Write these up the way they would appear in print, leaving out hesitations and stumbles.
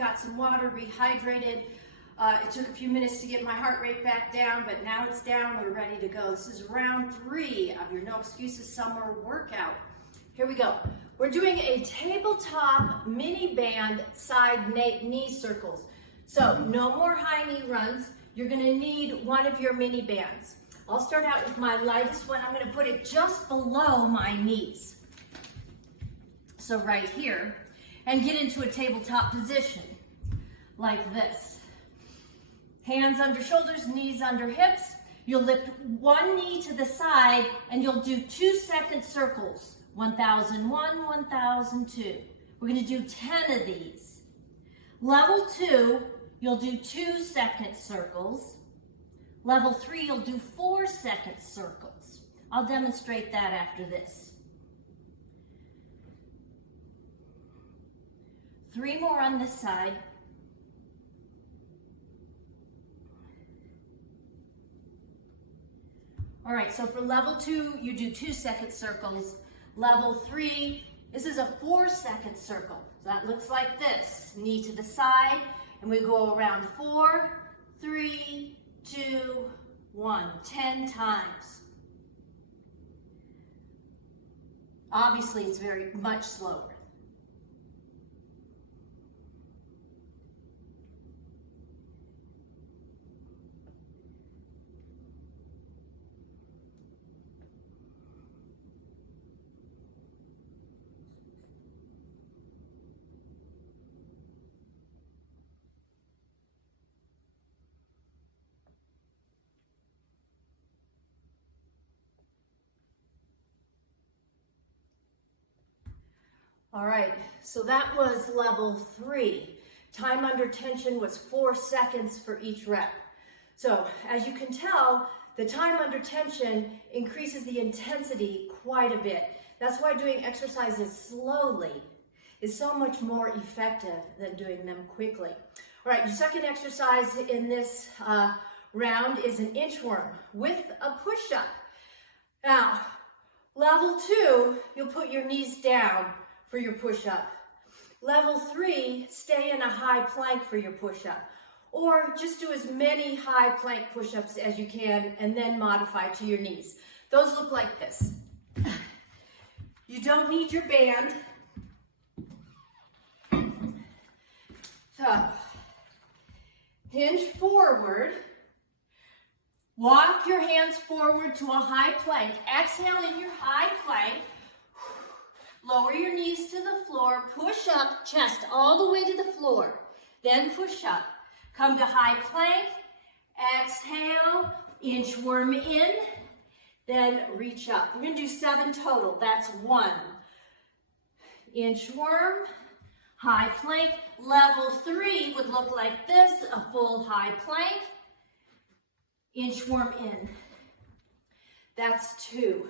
got some water, rehydrated. It took a few minutes to get my heart rate back down, but now it's down, we're ready to go. This is round 3 of your No Excuses Summer workout. Here we go. We're doing a tabletop mini band side knee circles. So no more high knee runs. You're gonna need one of your mini bands. I'll start out with my lightest one. I'm gonna put it just below my knees. So right here, and get into a tabletop position like this. Hands under shoulders, knees under hips. You'll lift one knee to the side and you'll do 2-second circles. 1001, 1002. We're gonna do 10 of these. Level 2, you'll do 2-second circles. Level 3, you'll do 4-second circles. I'll demonstrate that after this. 3 more on this side. All right, so for level 2, you do 2-second circles. Level 3, this is a 4-second circle. So that looks like this. Knee to the side, and we go around 4, 3, 2, 1, 10 times. Obviously, it's very much slower. All right, so that was level 3. Time under tension was 4 seconds for each rep. So as you can tell, the time under tension increases the intensity quite a bit. That's why doing exercises slowly is so much more effective than doing them quickly. All right, your second exercise in this round is an inchworm with a push-up. Now, level 2, you'll put your knees down for your push-up. Level 3, stay in a high plank for your push-up. Or just do as many high plank push-ups as you can and then modify to your knees. Those look like this. You don't need your band. So, hinge forward. Walk your hands forward to a high plank. Exhale in your high plank. Lower your knees to the floor, push up, chest all the way to the floor, then push up. Come to high plank, exhale, inchworm in, then reach up. We're gonna do 7 total, that's 1. Inchworm, high plank. Level 3 would look like this, a full high plank, inchworm in. That's 2.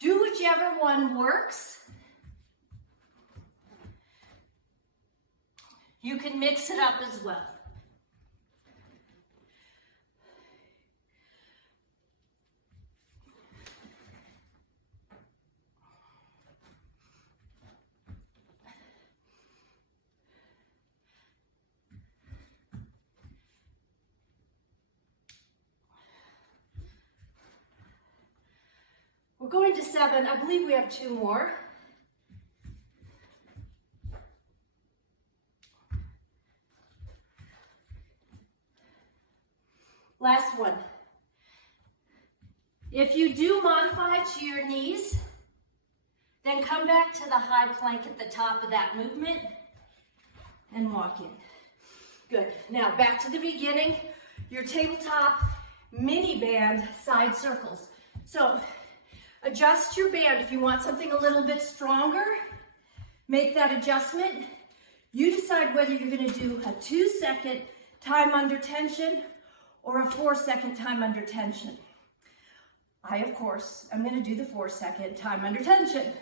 Do whichever one works. You can mix it up as well. We're going to 7. I believe we have 2 more. Last one. If you do modify to your knees, then come back to the high plank at the top of that movement and walk in. Good. Now back to the beginning, your tabletop mini band side circles. So adjust your band. If you want something a little bit stronger, make that adjustment. You decide whether you're going to do a 2-second time under tension or a 4-second time under tension. I, of course, am going to do the 4-second time under tension.